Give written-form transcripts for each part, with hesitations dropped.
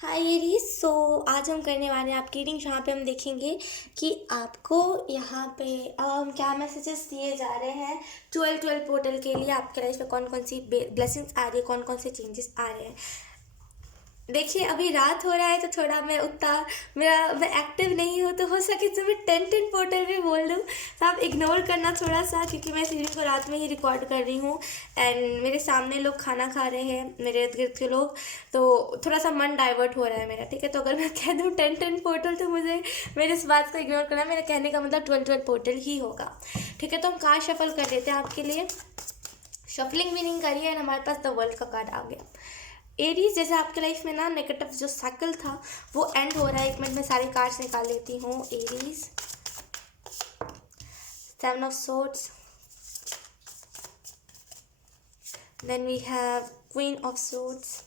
हाय Aries. आज हम करने वाले हैं आपकी रीडिंग जहाँ पे हम देखेंगे कि आपको यहाँ पे क्या मैसेजेस दिए जा रहे हैं 12 पोर्टल के लिए। आपके लाइफ में कौन कौन सी ब्लेसिंग्स आ रही है, कौन कौन से चेंजेस आ रहे हैं। देखिए अभी रात हो रहा है तो थोड़ा मैं एक्टिव नहीं हूँ, तो हो सके तो मैं 10 पोर्टल में बोल दूँ, तो आप इग्नोर करना थोड़ा सा, क्योंकि मैं इस वीडियो को रात में ही रिकॉर्ड कर रही हूँ एंड मेरे सामने लोग खाना खा रहे हैं, मेरे इर्द गिर्द के लोग, तो थोड़ा सा मन डाइवर्ट हो रहा है मेरा। ठीक है, तो अगर मैं कह दूँ 10 पोर्टल तो मुझे मेरे इस बात को इग्नोर करना, मेरा कहने का मतलब 12 पोर्टल ही होगा। ठीक है, तो हम कार्ड शफल कर लेते हैं आपके लिए। शफलिंग भी नहीं करी है एंड हमारे पास द वर्ल्ड का कार्ड आ गया। एरीज, जैसे आपके लाइफ में ना नेगेटिव जो साइकिल था वो एंड हो रहा है। एक मिनट में सारे कार्ड्स निकाल लेती हूँ। Aries, 7 of swords, then we have queen of swords,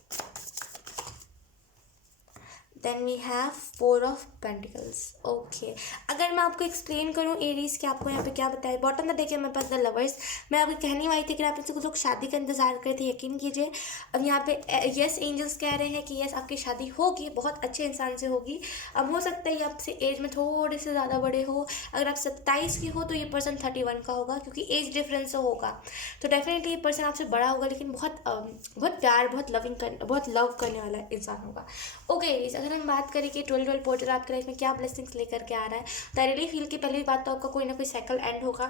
then we have 4 of pentacles. Okay, अगर मैं आपको एक्सप्लेन करूँ एरीज कि आपको यहाँ पे क्या बताया, बॉटम में देखिए मेरे पास द लवर्स। मैं आपको कहने वाली थी कि आप इनसे कुछ लोग शादी का इंतजार कर रहे थे, यकीन कीजिए अब यहाँ पे यस एंजल्स कह रहे हैं कि यस आपकी शादी होगी, बहुत अच्छे इंसान से होगी। अब हो सकता है ये आपसे एज में थोड़े से ज़्यादा बड़े हो। अगर आप 27 की हो तो ये पर्सन 31 का होगा, क्योंकि एज डिफरेंस होगा। तो डेफिनेटली ये पर्सन आपसे बड़ा होगा, लेकिन बहुत प्यार, बहुत लव करने वाला इंसान होगा। ओके, अगर हम बात करें कि 12 पोर्टल आपके लाइफ में क्या ब्लेसिंग्स लेकर के आ रहा है, तो आई रियली फील कि पहली बात तो आपका कोई ना कोई साइकिल एंड होगा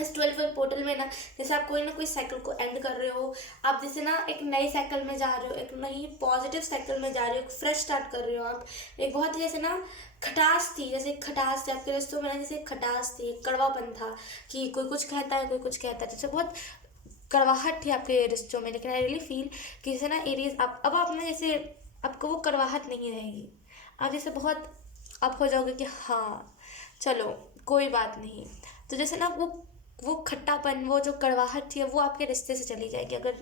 इस 12 पोर्टल में ना। जैसे आप कोई ना कोई साइकिल को एंड कर रहे हो, आप जैसे ना एक नई साइकिल में जा रहे हो, एक नई पॉजिटिव साइकिल में जा रहे हो, एक फ्रेश स्टार्ट कर रहे हो आप। एक बहुत ही जैसे ना खटास थी, जैसे एक खटास थी आपके रिश्तों में ना, जैसे एक खटास थी, एक कड़वापन था कि कोई कुछ कहता है कोई कुछ कहता है, जैसे बहुत कड़वाहट थी आपके रिश्तों में। लेकिन आई रियली फील कि जैसे ना एरीज आप अब आप ना जैसे आपको वो कड़वाहट नहीं रहेगी। आप जैसे बहुत आप हो जाओगे कि हाँ चलो कोई बात नहीं। तो जैसे ना वो खट्टापन, वो जो कड़वाहट थी वो आपके रिश्ते से चली जाएगी, अगर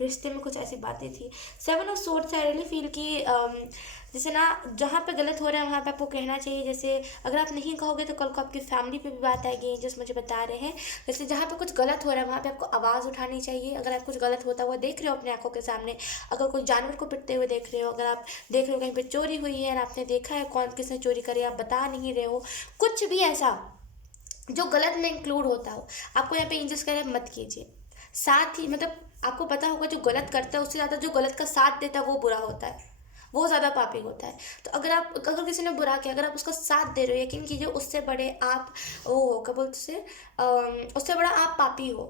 रिश्ते में कुछ ऐसी बातें थी। 7 ऑफ सोर्ड्स से आई रियली फील कि जैसे ना जहाँ पे गलत हो रहा है वहाँ पे आपको कहना चाहिए। जैसे अगर आप नहीं कहोगे तो कल को आपकी फैमिली पे भी बात आएगी, एंजल्स मुझे बता रहे हैं। जैसे जहाँ पे कुछ गलत हो रहा है वहाँ पे आपको आवाज़ उठानी चाहिए। अगर आप कुछ गलत होता हुआ देख रहे हो अपने आंखों के सामने, अगर कोई जानवर को पिटते हुए देख रहे हो, अगर आप देख रहे हो कहीं पे चोरी हुई है और आपने देखा है कौन किसने चोरी करी, आप बता नहीं रहे हो, कुछ भी ऐसा जो गलत में इंक्लूड होता हो, आपको यहाँ पे एंजल्स कह रहे हैं मत कीजिए। साथ ही मतलब आपको पता होगा जो गलत करता है उससे ज़्यादा जो गलत का साथ देता है वो बुरा होता है, वो ज़्यादा पापी होता है। तो अगर किसी ने बुरा किया, अगर आप उसका साथ दे रहे हो, यकीन कीजिए उससे बड़े आप वो हो क्या बोलते से उससे बड़ा आप पापी हो।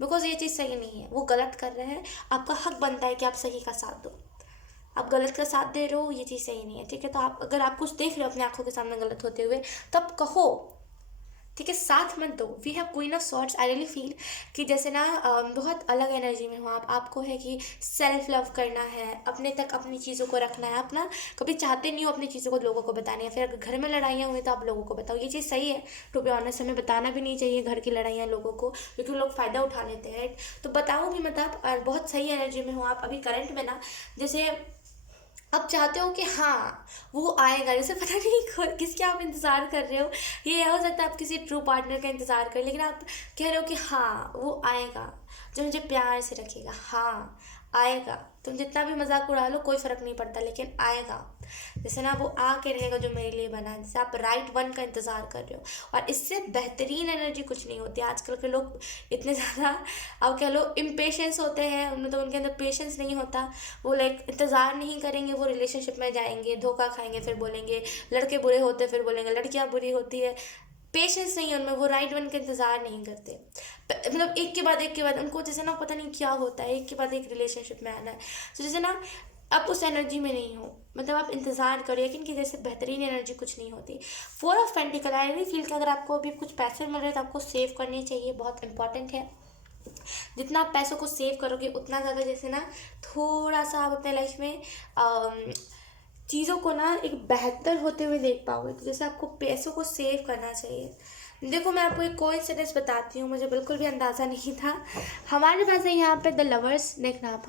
बिकॉज ये चीज़ सही नहीं है, वो गलत कर रहे हैं, आपका हक बनता है कि आप सही का साथ दो। आप गलत का साथ दे रहे हो, ये चीज़ सही नहीं है। ठीक है, तो आप अगर आप कुछ देख रहे हो अपने आंखों के सामने गलत होते हुए, तब कहो, ठीक है, साथ मत दो। We have queen of swords. I really feel कि जैसे ना बहुत अलग एनर्जी में हो आपको है कि सेल्फ लव करना है, अपने तक अपनी चीज़ों को रखना है, अपना कभी चाहते नहीं हो अपनी चीज़ों को लोगों को बतानी है। फिर अगर घर में लड़ाइयाँ हुई तो आप लोगों को बताओ, ये चीज़ सही है। टू बी ऑनेस्ट हमें बताना भी नहीं चाहिए घर की लड़ाइयाँ लोगों को, क्योंकि लोग फ़ायदा उठा लेते हैं। तो बताओ भी मत आप, और बहुत सही एनर्जी में हो आप अभी करंट में ना। जैसे आप चाहते हो कि हाँ वो आएगा, जैसे पता नहीं किसके आप इंतज़ार कर रहे हो। ये हो सकता है आप किसी ट्रू पार्टनर का इंतज़ार कर, लेकिन आप कह रहे हो कि हाँ वो आएगा जो मुझे प्यार से रखेगा, हाँ आएगा। तुम जितना भी मजाक उड़ा लो कोई फ़र्क नहीं पड़ता, लेकिन आएगा। जैसे ना वो आके रहेगा जो मेरे लिए बना है। जैसे आप राइट वन का इंतज़ार कर रहे हो, और इससे बेहतरीन एनर्जी कुछ नहीं होती। आजकल के लोग इतने ज़्यादा आप कह लो इम्पेशेंस होते हैं, उनमें तो उनके अंदर पेशेंस नहीं होता। वो लाइक इंतज़ार नहीं करेंगे, वो रिलेशनशिप में जाएंगे, धोखा खाएंगे, फिर बोलेंगे लड़के बुरे होते, फिर बोलेंगे लड़कियां बुरी होती है। पेशेंस नहीं है उनमें, वो राइट वन का इंतज़ार नहीं करते। मतलब एक के बाद उनको जैसे ना पता नहीं क्या होता है, एक के बाद एक रिलेशनशिप में आना है। तो जैसे ना आप उस एनर्जी में नहीं हो, मतलब आप इंतज़ार करो, लेकिन कि जैसे बेहतरीन एनर्जी कुछ नहीं होती। 4 of pentacle, I really feel कि अगर आपको अभी कुछ पैसे मिल रहे हैं तो आपको सेव करने चाहिए, बहुत इंपॉर्टेंट है। जितना आप पैसों को सेव करोगे उतना ज़्यादा जैसे ना थोड़ा सा आप अपने लाइफ में चीज़ों को ना एक बेहतर होते हुए देख पाओगे। तो जैसे आपको पैसों को सेव करना चाहिए। देखो मैं आपको एक कोइंसिडेंस बताती हूँ, मुझे बिल्कुल भी अंदाज़ा नहीं था। हमारे पास है यहाँ पे द लवर्स, देखना आप,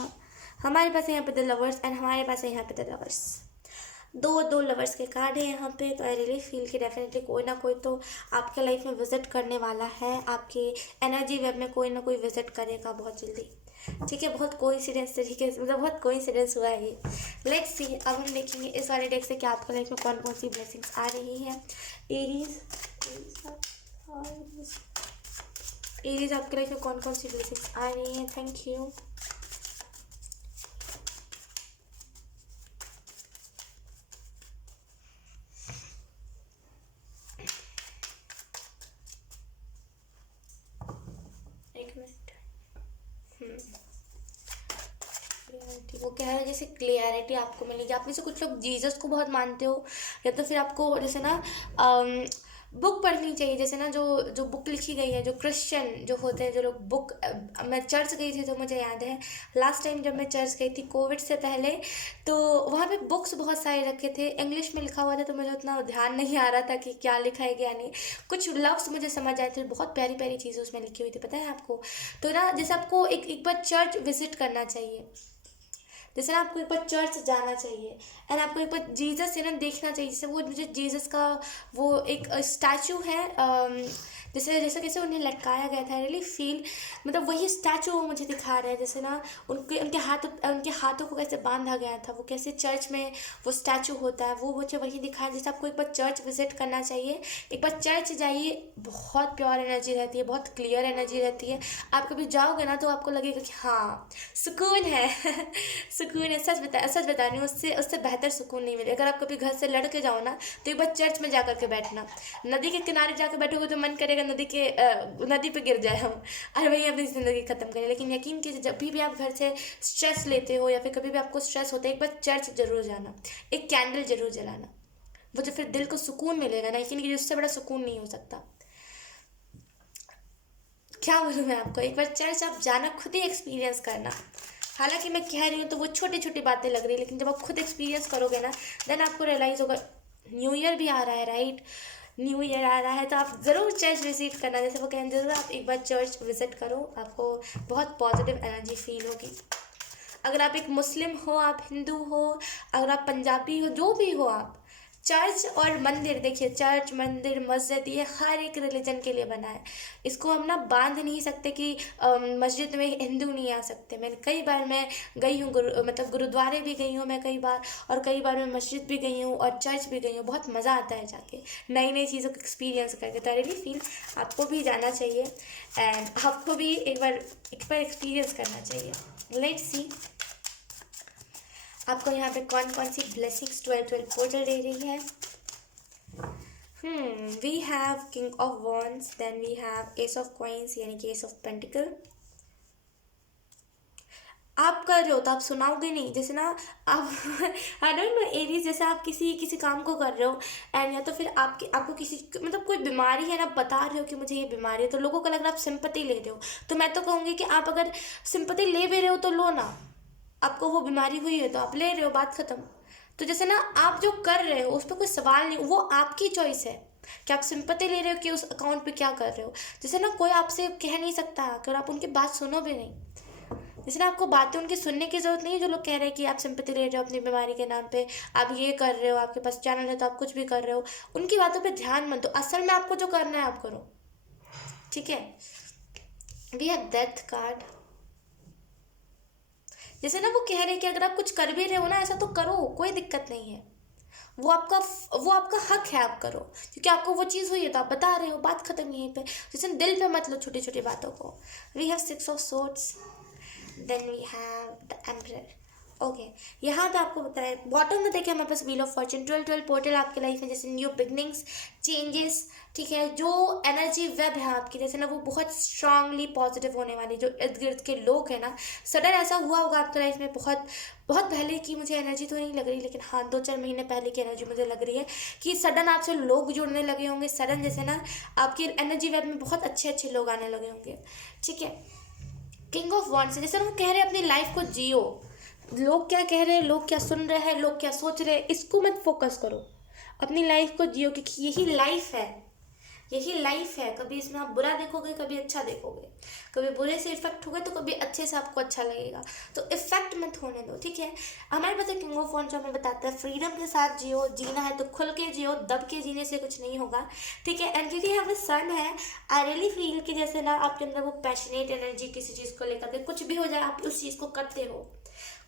हमारे पास है यहाँ पे द लवर्स एंड हमारे पास है यहाँ पे द लवर्स। दो दो लवर्स के कार्ड है यहाँ पे। तो आई रियली फील कि डेफिनेटली कोई ना कोई तो आपके लाइफ में विजिट करने वाला है, आपके एनर्जी वेब में कोई ना कोई विजिट करेगा बहुत जल्दी। ठीक है, बहुत कोइंसिडेंस तरीके से, मतलब बहुत कोइंसिडेंस हुआ है ये। लेट्स सी, अब हम देखेंगे इस वाले डेक से कि आपको लाइफ में कौन कौन सी ब्लेसिंग्स आ रही हैं। एरीज, एरीज आपके लाइफ में कौन कौन सी ब्लेसिंग्स आ रही हैं। Thank you. एक मिनट। वो कह रहे हैं जैसे क्लियरिटी आपको मिलेगी। आप में से कुछ लोग जीसस को बहुत मानते हो, या तो फिर आपको जैसे ना बुक पढ़नी चाहिए। जैसे ना जो जो बुक लिखी गई है, जो क्रिश्चियन जो होते हैं, जो लोग बुक, मैं चर्च गई थी तो मुझे याद है लास्ट टाइम जब मैं चर्च गई थी कोविड से पहले, तो वहाँ पे बुक्स बहुत सारे रखे थे, इंग्लिश में लिखा हुआ था, तो मुझे उतना ध्यान नहीं आ रहा था कि क्या लिखा है क्या नहीं। कुछ लफ्ज़ मुझे समझ आए थे, बहुत प्यारी प्यारी चीज़ें उसमें लिखी हुई थी, पता है आपको। तो ना जैसे आपको एक बार चर्च विजिट करना चाहिए, जैसे ना आपको एक बार चर्च जाना चाहिए, एंड आपको एक बार जीसस से ना देखना चाहिए। जैसे वो मुझे जीसस का वो एक स्टैचू है, जैसे जैसे कैसे उन्हें लटकाया गया था, रियली फील, मतलब वही स्टैचू वो मुझे दिखा रहा है। जैसे ना उनके हाथों को कैसे बांधा गया था, वो कैसे चर्च में वो स्टैचू होता है, वो मुझे वही दिखा है। जैसे आपको एक बार चर्च विजिट करना चाहिए, एक बार चर्च जाइए, बहुत प्योर एनर्जी रहती है, बहुत क्लियर एनर्जी रहती है। आप कभी जाओगे ना तो आपको लगेगा कि हाँ सुकून है सुकून है। सच बता रही हूँ, उससे बेहतर सुकून नहीं मिलेगा। अगर आप कभी घर से लड़ के जाओ ना, तो एक बार चर्च में जा कर के बैठना। नदी के किनारे जाकर बैठोगे तो मन करेगा नदी पे गिर जाए हम, और वहीं अपनी ज़िंदगी ख़त्म करें। लेकिन यकीन कीजिए, जब भी आप घर से स्ट्रेस लेते हो या फिर कभी भी आपको स्ट्रेस होता है, एक बार चर्च जरूर जाना, एक कैंडल जरूर जलाना। वो जो फिर दिल को सुकून मिलेगा ना, यकीन कीजिए उससे बड़ा सुकून नहीं हो सकता। क्या बोलूँ मैं आपको, एक बार चर्च आप जाना, खुद ही एक्सपीरियंस करना। हालांकि मैं कह रही हूँ तो वो छोटी छोटी बातें लग रही है, लेकिन जब आप खुद एक्सपीरियंस करोगे ना, देन आपको रियलाइज़ होगा। न्यू ईयर भी आ रहा है, राइट, न्यू ईयर आ रहा है, तो आप ज़रूर चर्च विजिट करना। जैसे वो कहें, ज़रूर आप एक बार चर्च विजिट करो, आपको बहुत पॉजिटिव एनर्जी फील होगी। अगर आप एक मुस्लिम हो, आप हिंदू हो, अगर आप पंजाबी हो, जो भी हो आप, चर्च और मंदिर, देखिए चर्च मंदिर मस्जिद ये हर एक रिलीजन के लिए बना है। इसको हम ना बांध नहीं सकते कि मस्जिद में हिंदू नहीं आ सकते। मैंने कई बार मैं गई हूँ, मतलब गुरुद्वारे भी गई हूँ मैं कई बार, और कई बार मैं मस्जिद भी गई हूँ और चर्च भी गई हूँ। बहुत मज़ा आता है जाके नई नई चीज़ों को एक्सपीरियंस करके। तो आई रियली फील आपको भी जाना चाहिए, एंड आपको भी एक बार एक्सपीरियंस करना चाहिए। लेट्स सी आपको यहाँ पे कौन कौन सी ब्लेसिंग्स 12 पोर्टल दे रही है। We have king of wands, then we have ace of coins यानी कि एस ऑफ पेंटिकल। आप कर रहे हो तो आप सुनाओगे नहीं, जैसे ना आप आई डोंट नो एरीज, जैसे आप किसी काम को कर रहे हो, एंड या तो फिर आपको किसी मतलब कोई बीमारी है ना, बता रहे हो कि मुझे ये बीमारी है, तो लोगों को लग रहा है आप सिंपैथी ले रहे हो। तो मैं तो कहूँगी कि आप अगर सिंपैथी ले भी रहे हो तो लो ना, आपको वो बीमारी हुई है तो आप ले रहे हो, बात ख़त्म। तो जैसे ना आप जो कर रहे हो उस पर कोई सवाल नहीं, वो आपकी चॉइस है कि आप सिंपैथी ले रहे हो कि उस अकाउंट पे क्या कर रहे हो। जैसे ना कोई आपसे कह नहीं सकता अगर आप उनकी बात सुनो भी नहीं। जैसे ना आपको बातें उनकी सुनने की ज़रूरत नहीं है, जो लोग कह रहे हैं कि आप सिंपैथी ले रहे हो अपनी बीमारी के नाम पे, आप ये कर रहे हो, आपके पास चैनल है तो आप कुछ भी कर रहे हो, उनकी बातों पे ध्यान मत दो। असल में आपको जो करना है आप करो, ठीक है। We have death card. जैसे ना वो कह रहे हैं कि अगर आप कुछ कर भी रहे हो ना, ऐसा तो करो, कोई दिक्कत नहीं है, वो आपका हक है, आप करो, क्योंकि आपको वो चीज़ हुई है तो आप बता रहे हो, बात खत्म यहीं पे। जैसे दिल पे मत लो छोटी छोटी बातों को। We have 6 of swords, then we have the emperor. Okay, यहाँ पे आपको बताया बॉटम में देखिए हमारे पास व्हील ऑफ फॉर्चून। 12 पोर्टल आपके लाइफ में जैसे न्यू बिगनिंग्स, चेंजेस, ठीक है। जो एनर्जी वेब है आपकी, जैसे ना वो बहुत स्ट्रांगली पॉजिटिव होने वाली। जो इर्द गिर्द के लोग हैं ना, सडन ऐसा हुआ होगा आपके लाइफ में, बहुत बहुत पहले की मुझे एनर्जी तो नहीं लग रही, लेकिन हाँ 2-4 महीने पहले की एनर्जी मुझे लग रही है कि सडन आपसे लोग जुड़ने लगे होंगे। सडन जैसे ना आपकी एनर्जी वेब में बहुत अच्छे अच्छे लोग आने लगे होंगे, ठीक है। किंग ऑफ वॉन्ड्स, जैसे हम कह रहे हैं अपनी लाइफ को जियो। लोग क्या कह रहे हैं, लोग क्या सुन रहे हैं, लोग क्या सोच रहे हैं, इसको मत फोकस करो, अपनी लाइफ को जियो, क्योंकि यही लाइफ है, यही लाइफ है, कभी इसमें आप बुरा देखोगे, कभी अच्छा देखोगे, कभी बुरे से इफेक्ट होगा तो कभी अच्छे से आपको अच्छा लगेगा, तो इफेक्ट मत होने दो, ठीक है। हमारे पास किंग ऑफ वन जो हमें बताता है फ्रीडम के साथ जियो, जीना है तो खुल के जियो, दब के जीने से कुछ नहीं होगा, ठीक है। एंड क्योंकि हमें सन है, आई रियली फील कि जैसे ना आपके अंदर वो पैशनेट एनर्जी किसी चीज़ को लेकर के, कुछ भी हो जाए आप उस चीज़ को करते हो,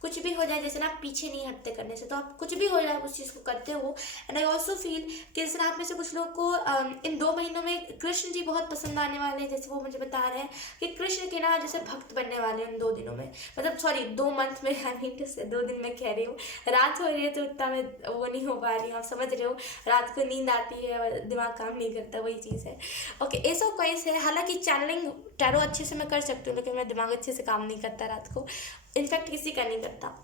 कुछ भी हो जाए, जैसे ना आप पीछे नहीं हटते करने से, तो आप कुछ भी हो जाए आप उस चीज़ को करते हो। एंड आई ऑल्सो फील कि जैसे आप में से कुछ लोग को इन 2 महीनों में कृष्ण जी बहुत पसंद आने वाले हैं, जैसे वो मुझे बता रहे हैं कि कृष्ण के ना जैसे भक्त बनने वाले हैं इन 2 दिनों में, मतलब सॉरी 2 मंथ में, आई मीन टू से 2 दिन में कह रही हूँ, रात हो रही है तो उतना मैं वो नहीं हो पा रही हूँ, आप समझ रहे हो, रात को नींद आती है और दिमाग काम नहीं करता, वही चीज़ है। ओके, एस ऑफ कॉइंस है, हालांकि चैनलिंग टैरो अच्छे से मैं कर सकती हूँ, लेकिन मेरा दिमाग अच्छे से काम नहीं करता रात को, इनफैक्ट किसी का नहीं करता।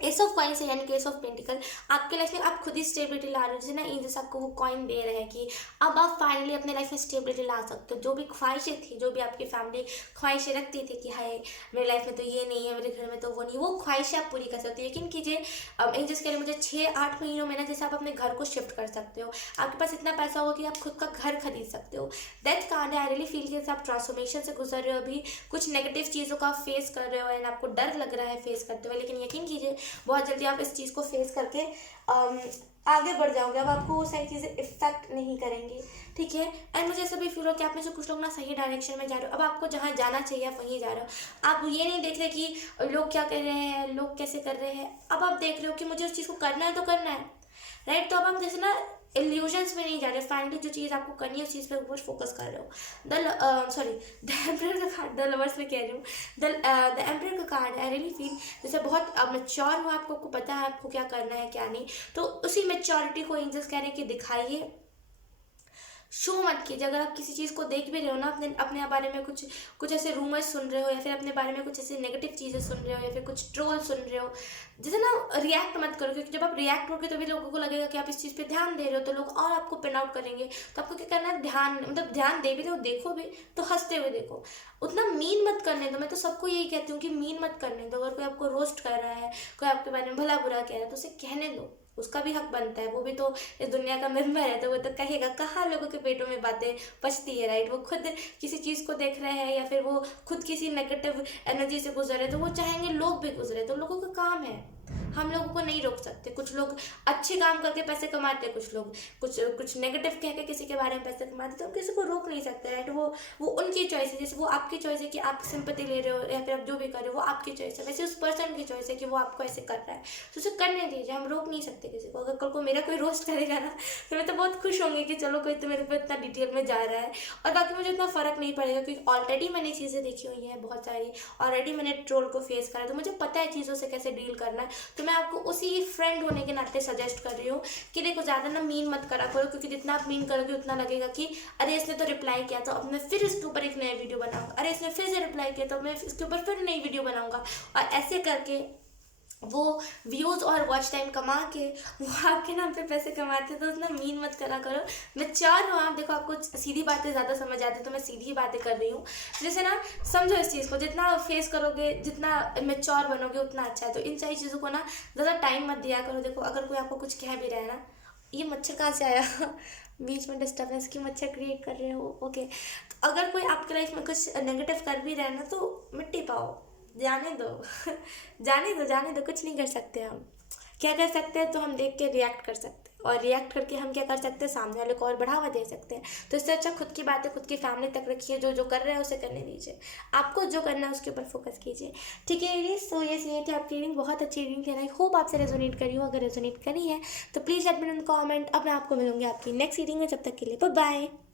एस ऑफ कॉइन्स है यानी कि एस ऑफ पेंटिकल, आपके लाइफ में आप खुद ही स्टेबिलिटी ला रहे हो, जैसे ना एंजल्स आपको वो कॉइन दे रहे हैं कि अब आप फाइनली अपने लाइफ में स्टेबिलिटी ला सकते हो। जो भी ख्वाहिशें थी, जो भी आपकी फैमिली ख्वाहिशें रखती थी कि हाय मेरे लाइफ में तो ये नहीं है, मेरे घर में तो वो नहीं, वो ख्वाहिशें आप पूरी कर सकते हो। यकीन कीजिए एंजल्स कह रहे मुझे 6-8 महीनों में ना जैसे आप अपने घर को शिफ्ट कर सकते हो, आपके पास इतना पैसा होगा कि आप खुद का घर खरीद सकते हो। दैट्स कार्ड है, आई रियली फील कि आप ट्रांसफॉर्मेशन से गुजर रहे हो, अभी कुछ नेगेटिव चीज़ों का फेस कर रहे हो एंड आपको डर लग रहा है फेस करते हुए, लेकिन यकीन कीजिए बहुत जल्दी आप इस चीज़ को फेस करके आगे बढ़ जाओगे, अब आपको वो सारी चीज़ें इफेक्ट नहीं करेंगी, ठीक है। एंड मुझे ऐसा भी फील हो कि आप में से कुछ लोग ना सही डायरेक्शन में जा रहे हो, अब आपको जहाँ जाना चाहिए आप वहीं जा रहे हो, आप ये नहीं देख रहे कि लोग क्या कर रहे हैं, लोग कैसे कर रहे हैं, अब आप देख रहे हो कि मुझे उस चीज़ को करना है तो करना है, राइट। तो अब आप जैसे ना इल्यूजन्स में नहीं जा रहे, फाइनली जो चीज़ आपको करनी है उस चीज़ पे ऊपर फोकस कर रहे हो। द एम्परर का कार्ड, द लवर्स में कह रही हूँ, द एम्परर का कार्ड, आई रियली फील जैसे बहुत मैच्योर हो, आपको पता है आपको क्या करना है क्या नहीं, तो उसी मैच्योरिटी को एंजल्स कह रहे हैं कि दिखाइए, शो मत कीजिए। अगर आप किसी चीज़ को देख भी रहे हो ना, अपने बारे में कुछ ऐसे रूमर्स सुन रहे हो, या फिर अपने बारे में कुछ ऐसे नेगेटिव चीज़ें सुन रहे हो, या फिर कुछ ट्रोल सुन रहे हो, जैसे ना रिएक्ट मत करो, क्योंकि जब आप रिएक्ट करोगे तभी लोगों को लगेगा कि आप इस चीज़ पे ध्यान दे रहे हो, तो लोग और आपको पिन आउट करेंगे। तो आपको क्या करना है, ध्यान मतलब ध्यान दे भी रहे हो, देखो भी तो हंसते हुए देखो, उतना मीन मत करने दो। मैं तो सबको यही कहती हूँ कि मीन मत करने दो। अगर कोई आपको रोस्ट कर रहा है, कोई आपके बारे में भला बुरा कह रहा है, तो उसे कहने दो, उसका भी हक बनता है, वो भी तो इस दुनिया का मेंबर है, तो वो तो कहेगा। कहाँ लोगों के पेटों में बातें पचती है, राइट। वो खुद किसी चीज़ को देख रहे हैं, या फिर वो खुद किसी नेगेटिव एनर्जी से गुजर रहे, तो वो चाहेंगे लोग भी गुजरे, तो लोगों का काम है, हम लोगों को नहीं रोक सकते। कुछ लोग अच्छे काम करके पैसे कमाते हैं, कुछ लोग कुछ नेगेटिव कह के किसी के बारे में पैसे कमाते, तो हम किसी को रोक नहीं सकते, राइट। वो उनकी चॉइस है, जैसे वो आपकी चॉइस है कि आप सिंपैथी ले रहे हो या फिर आप जो भी कर रहे हो वो आपकी चॉइस है, वैसे उस पर्सन की चॉइस है कि वो आपको ऐसे कर रहा है, तो उसे करने दीजिए, हम रोक नहीं सकते किसी को। अगर कल को मेरा कोई रोस्ट करेगा ना, तो मैं तो बहुत खुश होंगी कि चलो कोई तो मेरे को इतना डिटेल में जा रहा है, और बाकी मुझे इतना फ़र्क नहीं पड़ेगा, क्योंकि ऑलरेडी मैंने चीज़ें देखी हुई हैं बहुत सारी, ऑलरेडी मैंने ट्रोल को फेस करा, तो मुझे पता है चीज़ों से कैसे डील करना है। तो मैं आपको उसी फ्रेंड होने के नाते सजेस्ट कर रही हूँ कि देखो ज़्यादा ना मीन मत करा करो, क्योंकि जितना आप मीन करोगे उतना लगेगा कि अरे इसने तो रिप्लाई किया तो अब मैं फिर इसके ऊपर एक नया वीडियो बनाऊंगा, अरे इसने फिर से रिप्लाई किया तो मैं इसके ऊपर फिर नई वीडियो बनाऊंगा, और ऐसे करके वो व्यूज़ और वॉच टाइम कमा के वो आपके नाम पे पैसे कमाते हैं। तो उतना मीन मत करा करो, मैच्योर हो आप। देखो आपको सीधी बातें ज़्यादा समझ आती है, तो मैं सीधी बातें कर रही हूँ, जैसे ना समझो इस चीज़ को, जितना फेस करोगे, जितना मैच्योर बनोगे उतना अच्छा है। तो इन सारी चीज़ों को ना ज़्यादा टाइम मत दिया करो। देखो अगर कोई आपको कुछ कह भी रहा है ना, ये मच्छर कहाँ से आया बीच में डिस्टर्बेंस की मच्छर क्रिएट कर रहे हो, ओके। तो अगर कोई आपके लाइफ में कुछ नेगेटिव कर भी रहा है ना, तो मिट्टी पाओ, जाने दो जाने दो, कुछ नहीं कर सकते हम। क्या कर सकते हैं, तो हम देख के रिएक्ट कर सकते हैं, और रिएक्ट करके हम क्या कर सकते हैं, सामने वाले को और बढ़ावा दे सकते हैं। तो इससे अच्छा खुद की बातें खुद की फैमिली तक रखिए, जो कर रहे हैं उसे करने दीजिए, आपको जो करना है उसके ऊपर फोकस कीजिए, ठीक है। ये थी आपकी रीडिंग, बहुत अच्छी रीडिंग थी। आई होप आपसे रेजोनेट करी हो। अगर रेजोनेट करी है तो please let me know in comment. अब मैं आपको मिलूंगी आपकी नेक्स्ट रीडिंग में, जब तक के लिए बाय बाय।